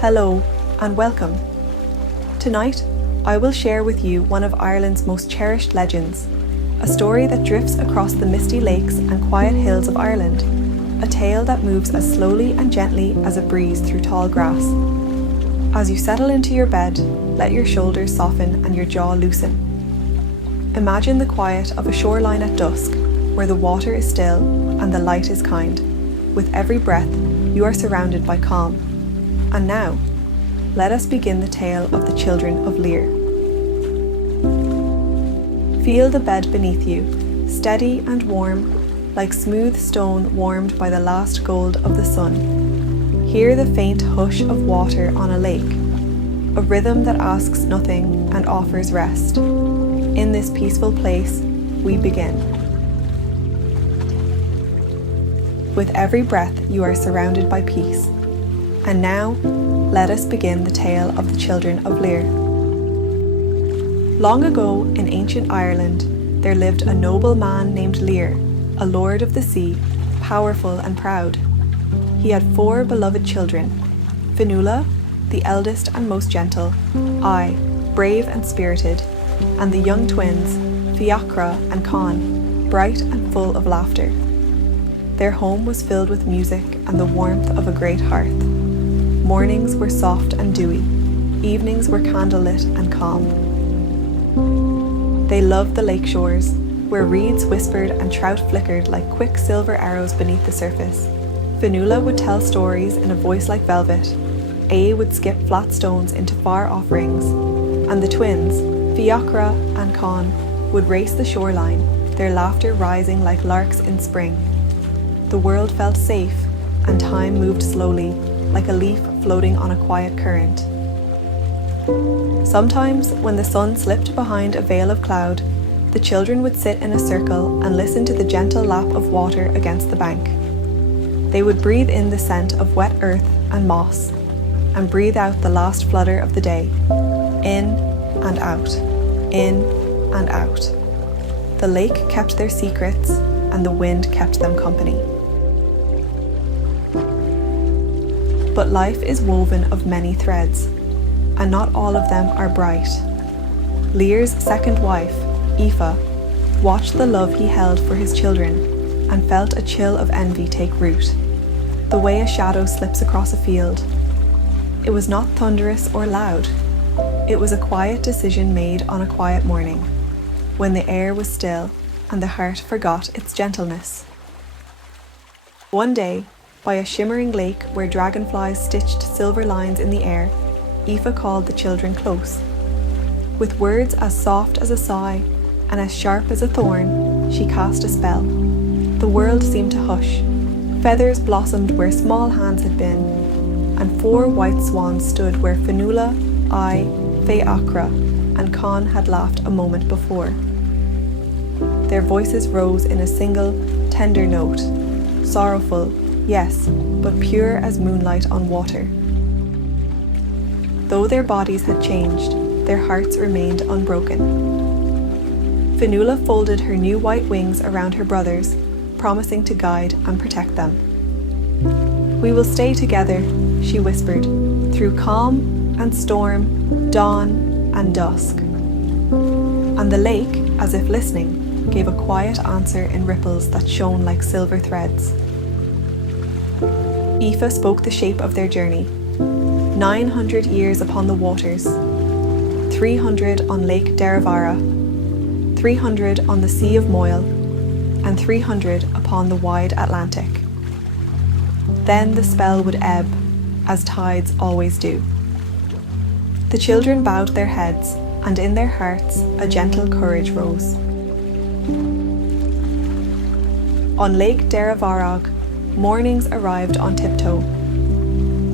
Hello and welcome. Tonight, I will share with you one of Ireland's most cherished legends, a story that drifts across the misty lakes and quiet hills of Ireland, a tale that moves as slowly and gently as a breeze through tall grass. As you settle into your bed, let your shoulders soften and your jaw loosen. Imagine the quiet of a shoreline at dusk, where the water is still and the light is kind. With every breath, you are surrounded by calm. And now, let us begin the tale of the Children of Lir. Feel the bed beneath you, steady and warm, like smooth stone warmed by the last gold of the sun. Hear the faint hush of water on a lake, a rhythm that asks nothing and offers rest. In this peaceful place, we begin. With every breath, you are surrounded by peace. And now, let us begin the tale of the Children of Lir. Long ago, in ancient Ireland, there lived a noble man named Lir, a lord of the sea, powerful and proud. He had 4 beloved children: Fionnuala, the eldest and most gentle, Éire, brave and spirited, and the young twins, Fiachra and Con, bright and full of laughter. Their home was filled with music and the warmth of a great hearth. Mornings were soft and dewy, evenings were candlelit and calm. They loved the lake shores, where reeds whispered and trout flickered like quick silver arrows beneath the surface. Fionnuala would tell stories in a voice like velvet, Éire would skip flat stones into far-off rings, and the twins, Fiachra and Con, would race the shoreline, their laughter rising like larks in spring. The world felt safe, and time moved slowly, like a leaf floating on a quiet current. Sometimes, when the sun slipped behind a veil of cloud, the children would sit in a circle and listen to the gentle lap of water against the bank. They would breathe in the scent of wet earth and moss, and breathe out the last flutter of the day. In and out, in and out. The lake kept their secrets, and the wind kept them company. But life is woven of many threads, and not all of them are bright. Lir's second wife, Éire, watched the love he held for his children and felt a chill of envy take root, the way a shadow slips across a field. It was not thunderous or loud. It was a quiet decision made on a quiet morning, when the air was still and the heart forgot its gentleness. One day, by a shimmering lake where dragonflies stitched silver lines in the air, Éire called the children close. With words as soft as a sigh and as sharp as a thorn, she cast a spell. The world seemed to hush. Feathers blossomed where small hands had been, and 4 white swans stood where Fionnuala, Éire, Fiachra, and Con had laughed a moment before. Their voices rose in a single, tender note, sorrowful, yes, but pure as moonlight on water. Though their bodies had changed, their hearts remained unbroken. Fionnuala folded her new white wings around her brothers, promising to guide and protect them. "We will stay together," she whispered, "through calm and storm, dawn and dusk." And the lake, as if listening, gave a quiet answer in ripples that shone like silver threads. Éire spoke the shape of their journey: 900 years upon the waters, 300 on Lake Éire, 300 on the Sea of Moyle, and 300 upon the wide Atlantic. Then the spell would ebb, as tides always do. The children bowed their heads, and in their hearts a gentle courage rose. On Lake Éire, mornings arrived on tiptoe.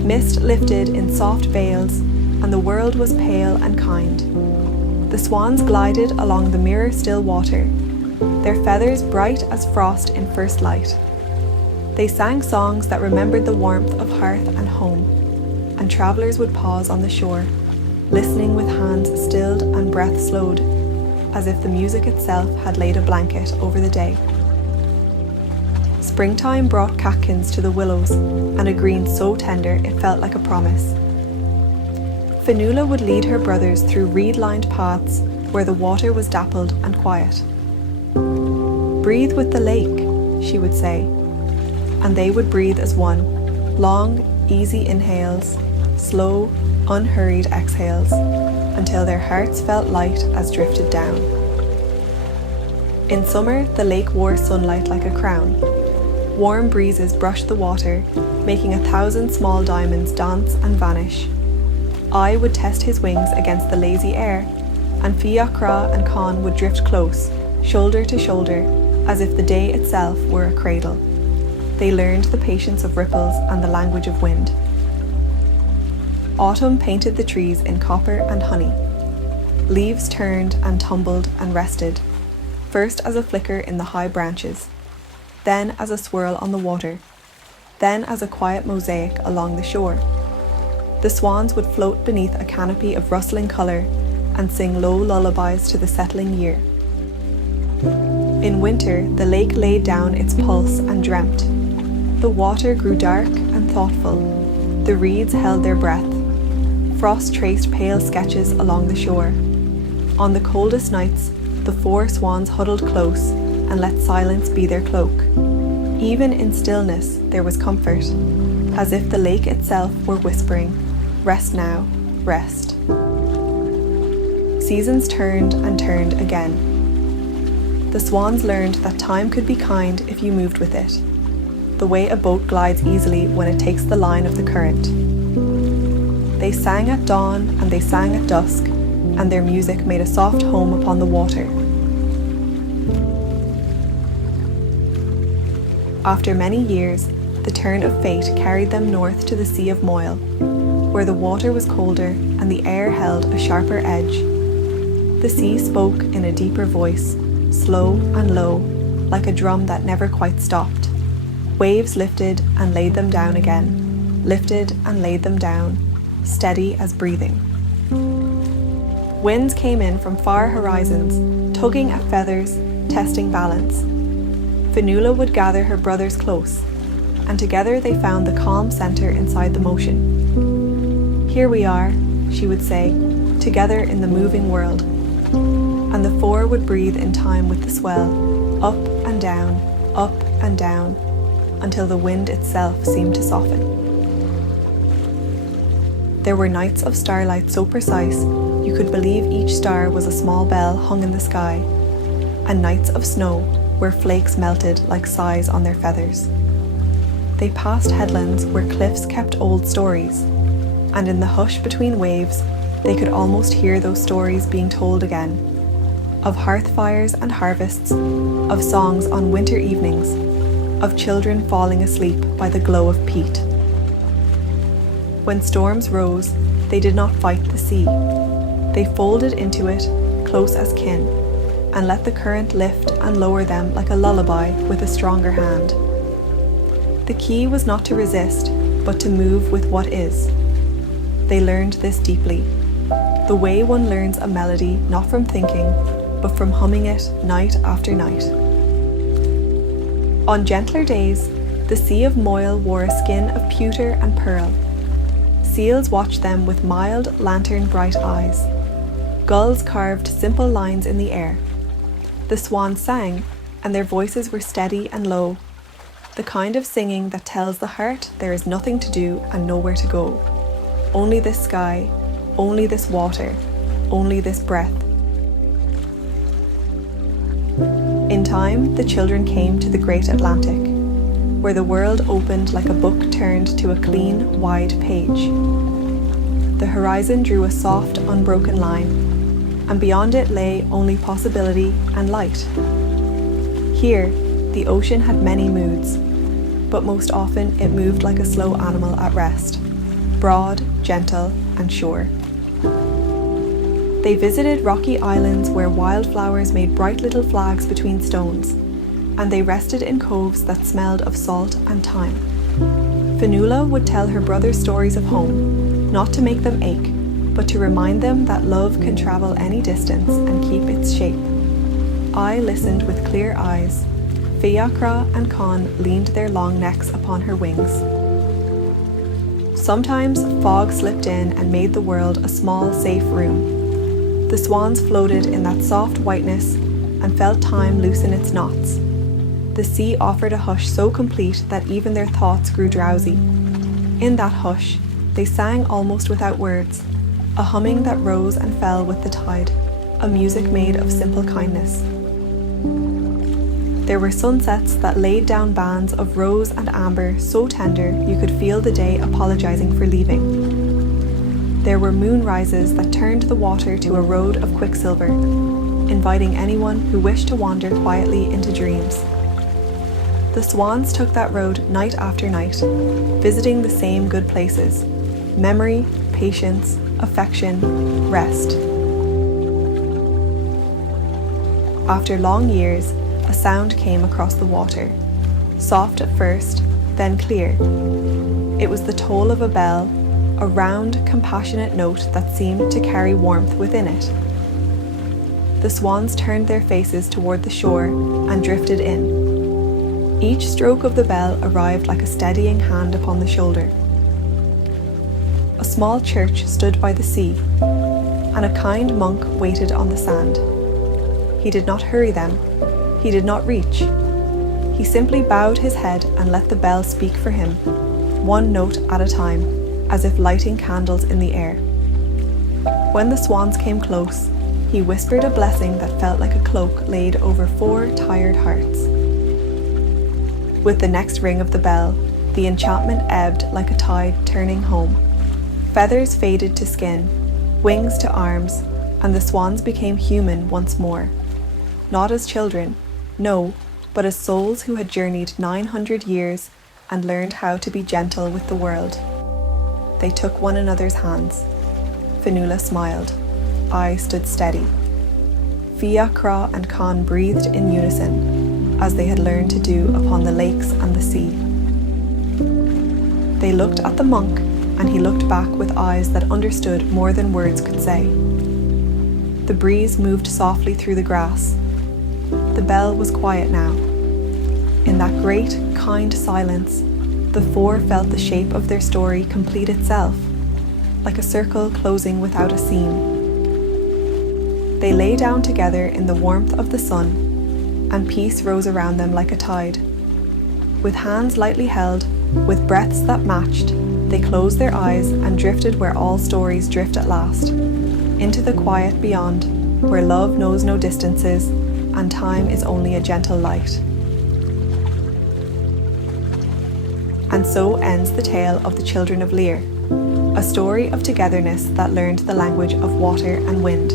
Mist lifted in soft veils, and the world was pale and kind. The swans glided along the mirror-still water, their feathers bright as frost in first light. They sang songs that remembered the warmth of hearth and home, and travellers would pause on the shore, listening with hands stilled and breath slowed, as if the music itself had laid a blanket over the day. Springtime brought catkins to the willows, and a green so tender it felt like a promise. Fionnuala would lead her brothers through reed-lined paths where the water was dappled and quiet. "Breathe with the lake," she would say, and they would breathe as one, long, easy inhales, slow, unhurried exhales, until their hearts felt light as drifted down. In summer, the lake wore sunlight like a crown. Warm breezes brushed the water, making 1,000 small diamonds dance and vanish. I would test his wings against the lazy air, and Fiachra and Con would drift close, shoulder to shoulder, as if the day itself were a cradle. They learned the patience of ripples and the language of wind. Autumn painted the trees in copper and honey. Leaves turned and tumbled and rested, first as a flicker in the high branches, then as a swirl on the water, then as a quiet mosaic along the shore. The swans would float beneath a canopy of rustling colour and sing low lullabies to the settling year. In winter, the lake laid down its pulse and dreamt. The water grew dark and thoughtful. The reeds held their breath. Frost traced pale sketches along the shore. On the coldest nights, the 4 swans huddled close and let silence be their cloak. Even in stillness, there was comfort, as if the lake itself were whispering, "Rest now, rest." Seasons turned and turned again. The swans learned that time could be kind if you moved with it, the way a boat glides easily when it takes the line of the current. They sang at dawn and they sang at dusk, and their music made a soft home upon the water. After many years, the turn of fate carried them north to the Sea of Moyle, where the water was colder and the air held a sharper edge. The sea spoke in a deeper voice, slow and low, like a drum that never quite stopped. Waves lifted and laid them down again, lifted and laid them down, steady as breathing. Winds came in from far horizons, tugging at feathers, testing balance. Fionnuala would gather her brothers close, and together they found the calm centre inside the motion. "Here we are," she would say, "together in the moving world." And the 4 would breathe in time with the swell, up and down, until the wind itself seemed to soften. There were nights of starlight so precise you could believe each star was a small bell hung in the sky, and nights of snow where flakes melted like sighs on their feathers. They passed headlands where cliffs kept old stories, and in the hush between waves they could almost hear those stories being told again, of hearth fires and harvests, of songs on winter evenings, of children falling asleep by the glow of peat. When storms rose, they did not fight the sea. They folded into it, close as kin, and let the current lift and lower them like a lullaby with a stronger hand. The key was not to resist, but to move with what is. They learned this deeply, the way one learns a melody not from thinking, but from humming it night after night. On gentler days, the Sea of Moyle wore a skin of pewter and pearl. Seals watched them with mild, lantern-bright eyes. Gulls carved simple lines in the air. The swans sang, and their voices were steady and low, the kind of singing that tells the heart there is nothing to do and nowhere to go. Only this sky, only this water, only this breath. In time, the children came to the great Atlantic, where the world opened like a book turned to a clean, wide page. The horizon drew a soft, unbroken line, and beyond it lay only possibility and light. Here, the ocean had many moods, but most often it moved like a slow animal at rest, broad, gentle, and sure. They visited rocky islands where wildflowers made bright little flags between stones, and they rested in coves that smelled of salt and thyme. Fionnuala would tell her brothers stories of home, not to make them ache, but to remind them that love can travel any distance and keep its shape. I listened with clear eyes. Fiachra and Con leaned their long necks upon her wings. Sometimes fog slipped in and made the world a small, safe room. The swans floated in that soft whiteness and felt time loosen its knots. The sea offered a hush so complete that even their thoughts grew drowsy. In that hush, they sang almost without words, a humming that rose and fell with the tide, a music made of simple kindness. There were sunsets that laid down bands of rose and amber so tender you could feel the day apologizing for leaving. There were moonrises that turned the water to a road of quicksilver, inviting anyone who wished to wander quietly into dreams. The swans took that road night after night, visiting the same good places: memory, patience, affection, rest. After long years, a sound came across the water, soft at first, then clear. It was the toll of a bell, a round, compassionate note that seemed to carry warmth within it. The swans turned their faces toward the shore and drifted in. Each stroke of the bell arrived like a steadying hand upon the shoulder. A small church stood by the sea, and a kind monk waited on the sand. He did not hurry them. He did not reach. He simply bowed his head and let the bell speak for him, one note at a time, as if lighting candles in the air. When the swans came close, he whispered a blessing that felt like a cloak laid over 4 tired hearts. With the next ring of the bell, the enchantment ebbed like a tide turning home. Feathers faded to skin, wings to arms, and the swans became human once more. Not as children, no, but as souls who had journeyed 900 years and learned how to be gentle with the world. They took one another's hands. Fionnuala smiled. I stood steady. Fia, Cra and Con breathed in unison, as they had learned to do upon the lakes and the sea. They looked at the monk, and he looked back with eyes that understood more than words could say. The breeze moved softly through the grass. The bell was quiet now. In that great, kind silence, the 4 felt the shape of their story complete itself, like a circle closing without a seam. They lay down together in the warmth of the sun, and peace rose around them like a tide. With hands lightly held, with breaths that matched, they closed their eyes and drifted where all stories drift at last, into the quiet beyond, where love knows no distances and time is only a gentle light. And so ends the tale of the Children of Lir, a story of togetherness that learned the language of water and wind.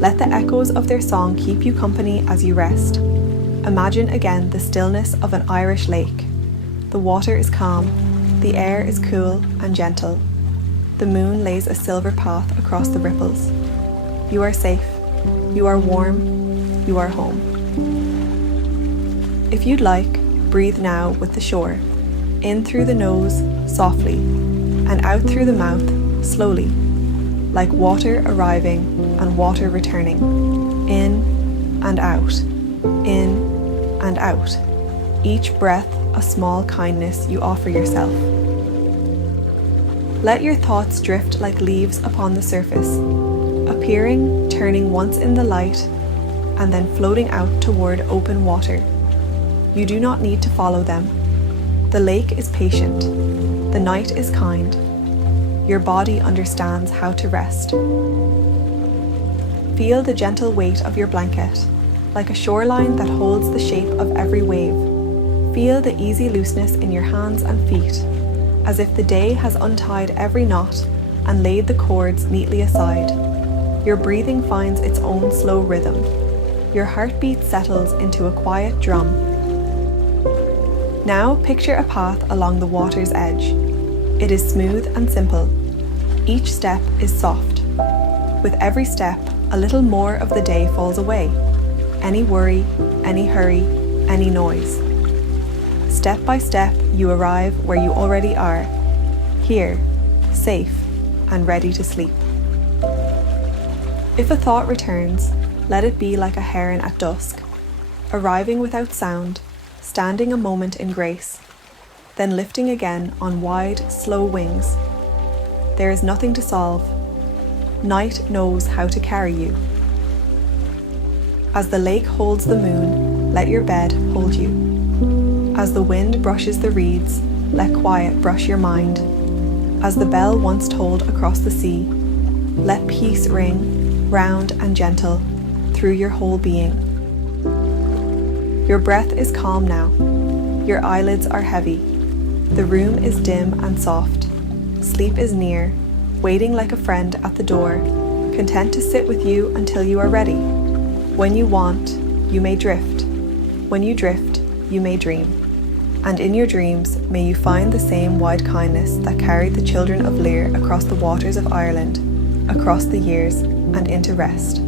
Let the echoes of their song keep you company as you rest. Imagine again the stillness of an Irish lake. The water is calm, the air is cool and gentle. The moon lays a silver path across the ripples. You are safe, you are warm, you are home. If you'd like, breathe now with the shore. In through the nose, softly, and out through the mouth, slowly, like water arriving and water returning. In and out, in and out. Each breath a small kindness you offer yourself. Let your thoughts drift like leaves upon the surface, appearing, turning once in the light, and then floating out toward open water. You do not need to follow them. The lake is patient. The night is kind. Your body understands how to rest. Feel the gentle weight of your blanket, like a shoreline that holds the shape of every wave. Feel the easy looseness in your hands and feet, as if the day has untied every knot and laid the cords neatly aside. Your breathing finds its own slow rhythm. Your heartbeat settles into a quiet drum. Now picture a path along the water's edge. It is smooth and simple. Each step is soft. With every step, a little more of the day falls away. Any worry, any hurry, any noise. Step by step, you arrive where you already are, here, safe, and ready to sleep. If a thought returns, let it be like a heron at dusk, arriving without sound, standing a moment in grace. then lifting again on wide, slow wings. There is nothing to solve. Night knows how to carry you. As the lake holds the moon, let your bed hold you. As the wind brushes the reeds, let quiet brush your mind. As the bell once tolled across the sea, let peace ring, round and gentle, through your whole being. Your breath is calm now. Your eyelids are heavy. The room is dim and soft. Sleep is near, waiting like a friend at the door, content to sit with you until you are ready. When you want, you may drift. When you drift, you may dream. And in your dreams, may you find the same wide kindness that carried the children of Lir across the waters of Ireland, across the years, and into rest.